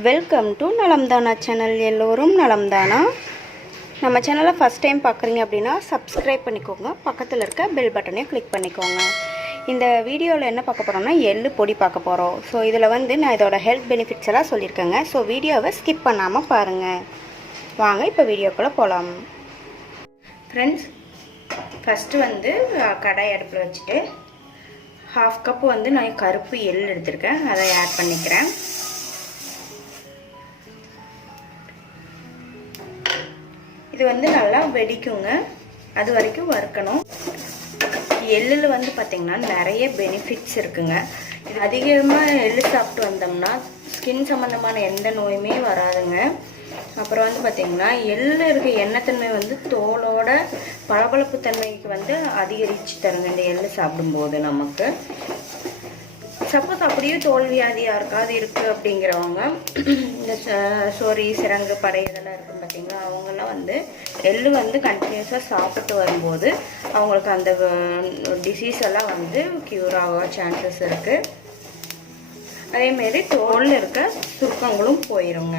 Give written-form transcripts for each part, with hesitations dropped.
Welcome to நலம்தானா channel. எல்லோரும் நலம்தானா. நம்ம சேனலை ஃபஸ்ட் டைம் பார்க்குறீங்க அப்படின்னா சப்ஸ்கிரைப் பண்ணிக்கோங்க. பக்கத்தில் இருக்க பெல் பட்டனையும் கிளிக் பண்ணிக்கோங்க. இந்த வீடியோவில் என்ன பார்க்க போகிறோம்னா எள்ளு பொடி பார்க்க போகிறோம். ஸோ இதில் நான் இதோட ஹெல்த் பெனிஃபிட்ஸ் எல்லாம் சொல்லியிருக்கேங்க. ஸோ வீடியோவை ஸ்கிப் பண்ணாமல் பாருங்கள். வாங்க இப்போ வீடியோக்குள்ளே போகலாம். ஃப்ரெண்ட்ஸ், ஃபஸ்ட்டு கடாய் அடுப்பில் வச்சுட்டு 1/2 கப் நான் கருப்பு எள் எடுத்திருக்கேன். அதை ஆட் பண்ணிக்கிறேன். இது நல்லா வெடிக்குங்க. அது வரைக்கும் வறுக்கணும். எள்ளில் பார்த்திங்கன்னா நிறைய பெனிஃபிட்ஸ் இருக்குங்க. இது அதிகமாக எள்ளு சாப்பிட்டு வந்தோம்னா ஸ்கின் சம்மந்தமான எந்த நோயுமே வராதுங்க. அப்புறம் பார்த்திங்கன்னா எள்ளில் இருக்க எண்ணெய்த்தன்மை தோலோட பளபளப்பு தன்மைக்கு அதிகரித்து தருங்க இந்த எள்ளு சாப்பிடும்போது. நமக்கு சப்போஸ் அப்படியே தோல் வியாதி யாருக்காவது இருக்குது அப்படிங்கிறவங்க, இந்த சொறி சிரங்கு படை இதெல்லாம் இருக்கும் பார்த்தீங்களா, அவங்கெல்லாம் எள்ளு கண்டினியூஸாக சாப்பிட்டு வரும்போது அவங்களுக்கு அந்த டிசீஸ் எல்லாம் க்யூர் ஆக சான்சஸ் இருக்குது. அதேமாரி தோலில் இருக்க சுருக்கங்களும் போயிடுங்க.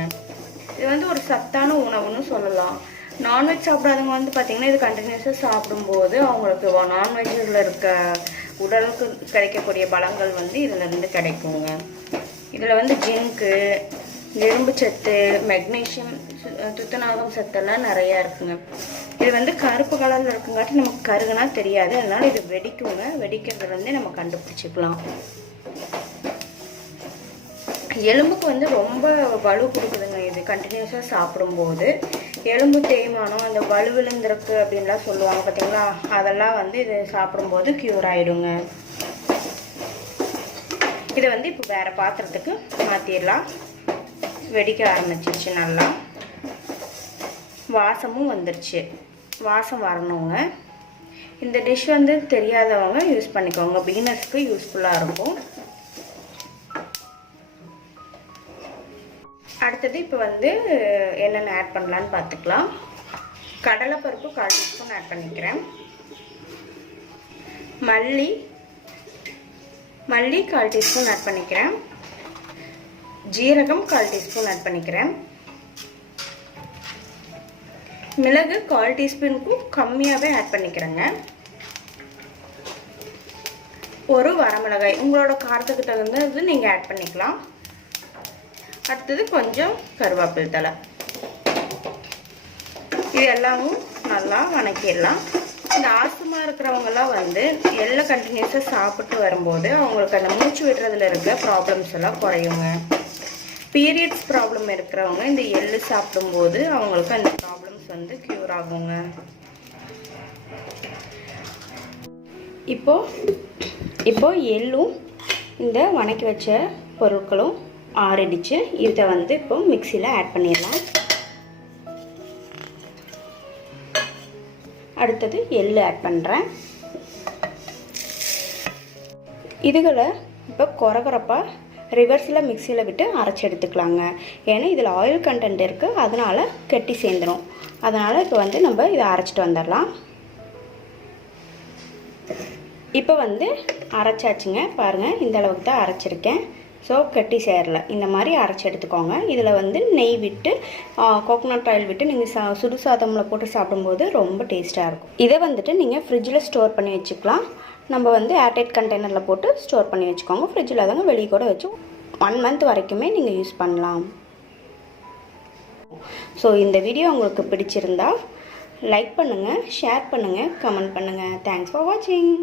இது ஒரு சத்தான உணவுன்னு சொல்லலாம். நான்வெஜ் சாப்பிடாதவங்க பார்த்திங்கன்னா இது கண்டினியூஸாக சாப்பிடும்போது அவங்களுக்கு நான்வெஜ்ஜில் இருக்க உடலுக்கு கிடைக்கக்கூடிய பலங்கள் இதிலிருந்து கிடைக்குங்க. இதில் ஜிங்க்கு, இரும்பு சத்து, மெக்னீஷியம், துத்தநாகம் சத்தெல்லாம் நிறையா இருக்குங்க. இது கருப்பு கலரில் இருக்குங்காட்டி நமக்கு கருகுனா தெரியாது. அதனால் இது வெடிக்குங்க. வெடிக்கிறதுலேருந்தே நம்ம கண்டுபிடிச்சிக்கலாம். எலும்புக்கு ரொம்ப வலு கொடுக்குதுங்க இது கண்டினியூஸாக சாப்பிடும்போது. எலும்பு தேய்மானம், அந்த வலுவிழுந்திருக்கு அப்படின்லாம் சொல்லுவாங்க பார்த்தீங்களா, அதெல்லாம் இது சாப்பிடும்போது க்யூர் ஆகிடுங்க. இதை இப்போ வேறு பாத்திரத்துக்கு மாற்றிடலாம். வெடிக்க ஆரம்பிச்சிருச்சு. நல்லா வாசமும் வந்துருச்சு. வாசம் வரணுங்க. இந்த டிஷ் தெரியாதவங்க யூஸ் பண்ணிக்கோங்க. பிகினர்ஸ்க்கு யூஸ்ஃபுல்லாக இருக்கும். அடுத்தது இப்போ என்னென்ன ஆட் பண்ணலான்னு பார்த்துக்கலாம். கடலைப்பருப்பு 1/4 டீஸ்பூன் ஆட் பண்ணிக்கிறேன். மல்லி 1/4 டீஸ்பூன் ஆட் பண்ணிக்கிறேன். ஜீரகம் 1/4 டீஸ்பூன் ஆட் பண்ணிக்கிறேன். மிளகு 1/4 டீஸ்பூனுக்கும் கம்மியாகவே ஆட் பண்ணிக்கிறேங்க. ஒரு வரமிளகாய் உங்களோட காரத்துக்கு தகுந்தது நீங்கள் ஆட் பண்ணிக்கலாம். அடுத்தது கொஞ்சம் கருவேப்பிலை தழை. இது எல்லாமும் நல்லா வணக்கிடலாம். இந்த ஆஸ்துமா இருக்கிறவங்கெல்லாம் எல்லாம் கண்டினியூஸாக சாப்பிட்டு வரும்போது அவங்களுக்கு அந்த மூச்சு விடுறதுல இருக்க ப்ராப்ளம்ஸ் எல்லாம் குறையுங்க. பீரியட்ஸ் ப்ராப்ளம் இருக்கிறவங்க இந்த எள்ளு சாப்பிடும்போது அவங்களுக்கு அந்த ப்ராப்ளம்ஸ் க்யூர் ஆகுங்க. இப்போ எள்ளும் இந்த வணக்கி வச்ச பொருட்களும் ஆறிடுச்சு. இதை இப்போ மிக்சியில் ஆட் பண்ணிடலாம். அடுத்தது எள்ளு ஆட் பண்ணுறேன். இதுகளை இப்போ கொரகொரப்பாக ரிவர்ஸில் மிக்சியில் விட்டு அரைச்சி எடுத்துக்கலாங்க. ஏன்னா இதில் ஆயில் கண்டென்ட் இருக்குது, அதனால் கெட்டி சேர்ந்துடும். அதனால் இப்போ நம்ம இதை அரைச்சிட்டு வந்துடலாம். இப்போ அரைச்சாச்சுங்க. பாருங்கள், இந்த அளவுக்கு தான் அரைச்சிருக்கேன். ஸோ கட்டி சேரல. இந்த மாதிரி அரைச்சி எடுத்துக்கோங்க. இதில் நெய் விட்டு கோகோனட் ஆயில் விட்டு நீங்கள் சுடு சாதமில் போட்டு சாப்பிடும்போது ரொம்ப டேஸ்ட்டாக இருக்கும். இதை நீங்கள் ஃப்ரிட்ஜில் ஸ்டோர் பண்ணி வச்சுக்கலாம். நம்ம ஏர்டைட் கண்டெய்னரில் போட்டு ஸ்டோர் பண்ணி வச்சுக்கோங்க. ஃப்ரிட்ஜில் வெளியே கூட வச்சு 1 மந்த் வரைக்குமே நீங்கள் யூஸ் பண்ணலாம். ஸோ இந்த வீடியோ உங்களுக்கு பிடிச்சிருந்தா லைக் பண்ணுங்கள், ஷேர் பண்ணுங்கள், கமெண்ட் பண்ணுங்கள். தேங்க்ஸ் ஃபார் வாட்சிங்.